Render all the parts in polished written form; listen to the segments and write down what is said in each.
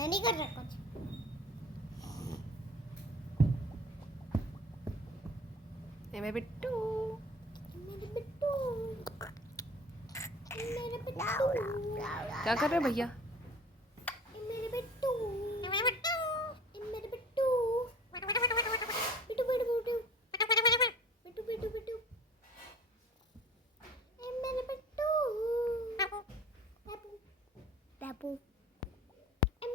मैं नहीं कर रहा कुछ। ये मेरे बिट्टू, मेरे बिट्टू, मेरे बिट्टू, क्या कर रहे हैं भैया? मेरे बिट्टू, मेरे बिट्टू, मेरे बिट्टू, बिट्टू बिट्टू बिट्टू, बिट्टू बिट्टू बिट्टू, मेरे बिट्टू, बाबू, बाबू,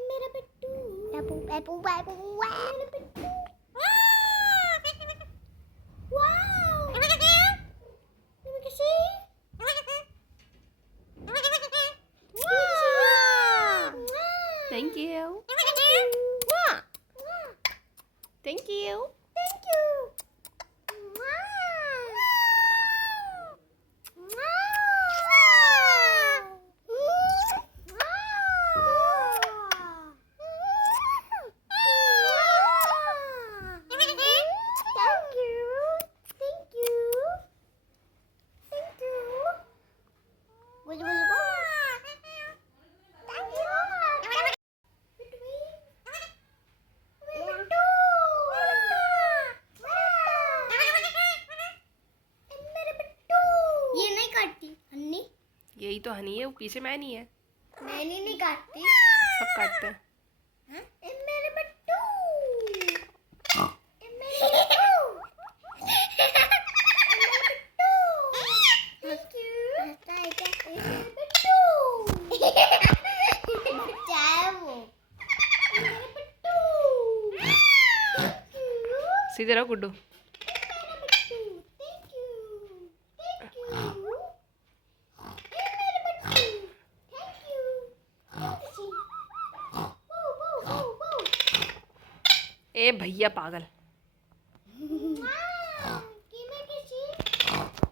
मेरे बिट्टू, बाबू, बाबू, बाबू, मेरे बिट्टू, वाव, let me see. Thank you. Thank you. Thank you. यही तो हनी है, वो पीछे मैनी है। मैनी नहीं काटती, सब काटते हैं। मेरे बिट्टू, मेरे बिट्टू, थैंक यू, मेरे बिट्टू, बच्चा है वो, मेरे बिट्टू, थैंक यू, सीधे रहो गुड्डू। मेरे Bittu, thank you, thank you, मेरे बिट्टू, थैंक यू, वो, ए भैया पागल।